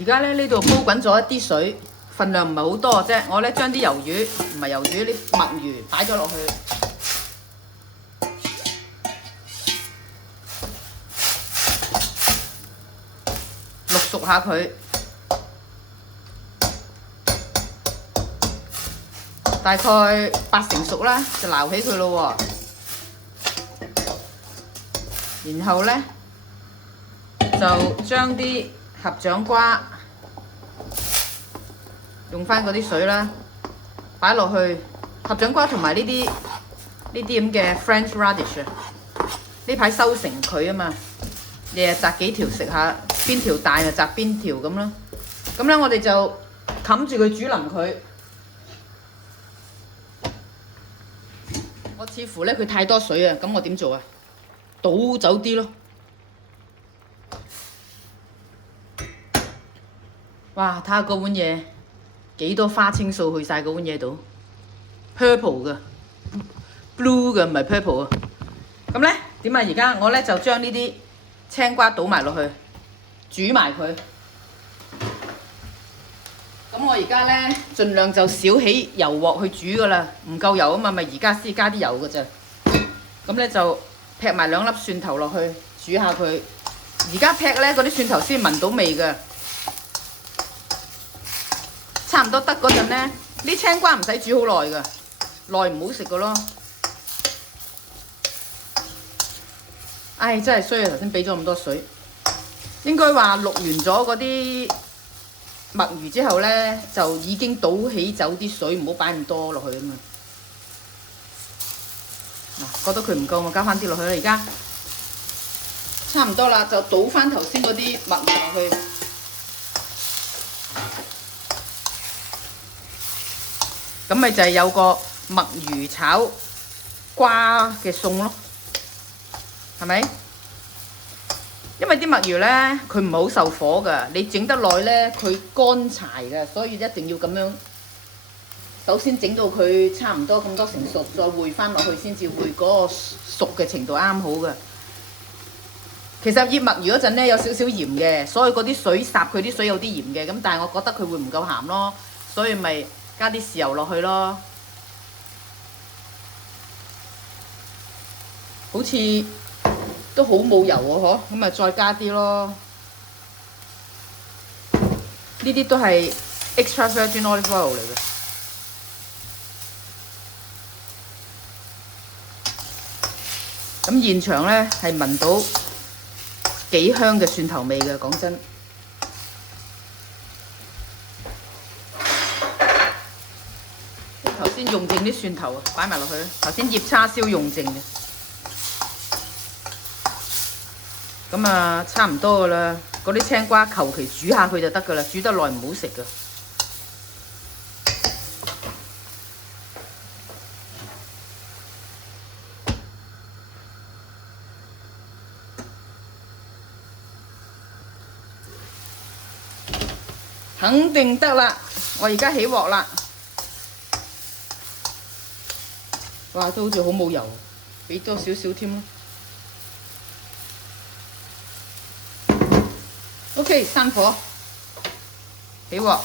而家咧呢度煲滾咗一啲水，份量唔係好多啫。我咧將啲魷魚唔係魷魚，啲墨魚擺咗落去，淥熟下佢，大概8成熟啦，就撈起佢咯喎。然後咧就將啲合掌瓜用翻嗰啲水啦，擺落去合掌瓜同埋呢啲咁嘅 French radish 啊，呢排收成佢啊嘛，日日摘幾條食下，邊條大就摘邊條咁咯。咁咧我哋就冚住佢煮腍佢。我似乎咧佢太多水啊，咁我點做啊？倒走啲咯。哇！睇下嗰碗嘢幾多花青素去晒嗰碗嘢度 ，purple 嘅 ，blue 嘅唔係 purple 啊。咁咧點啊？而家我咧就將呢啲青瓜倒埋落去，煮埋佢。咁我而家咧盡量就少起油鑊去煮噶啦，唔夠油啊嘛，咪而家先加啲油嘅啫。咁咧就劈埋2粒蒜頭落去煮下佢。而家劈咧嗰啲蒜頭先聞到味嘅。差唔多得嗰陣咧，啲青瓜唔使煮好耐㗎，耐唔好食㗎咯。唉，真係衰啊！頭先俾咗咁多水，應該話淥完咗嗰啲墨魚之後咧，就已經倒起走啲水，唔好擺咁多落去啊嘛。嗱，覺得佢唔夠，我加翻啲落去啦。而家差唔多啦，就倒翻頭先嗰啲墨魚落去。咁咪就係有個墨魚炒瓜嘅餸咯，係咪？因為啲墨魚咧，佢唔係好受火㗎，你整得耐咧，佢乾柴㗎，所以一定要咁樣。首先整到佢差唔多咁多成熟，再燴翻落去先至燴嗰個熟嘅程度啱好㗎。其實醃墨魚嗰陣咧有少少鹽嘅，所以嗰啲水霎佢啲水有啲鹽嘅，咁但係我覺得佢會唔夠鹹咯，所以咪加啲豉油落去咯，好似都好冇油喎，嗬，咁咪再加啲咯。呢啲都係 extra virgin olive oil 嚟嘅。咁現場咧係聞到幾香嘅蒜頭味嘅，講真。頭先用剩啲蒜頭啊，擺埋落去。頭先醃叉燒用剩嘅，咁啊差唔多噶啦。嗰啲青瓜求其煮下佢就得噶啦，煮得耐唔好食噶。肯定得啦，我而家起鑊啦。哇，都好似好冇油，俾多少少添咯。OK， 閂火，起鑊。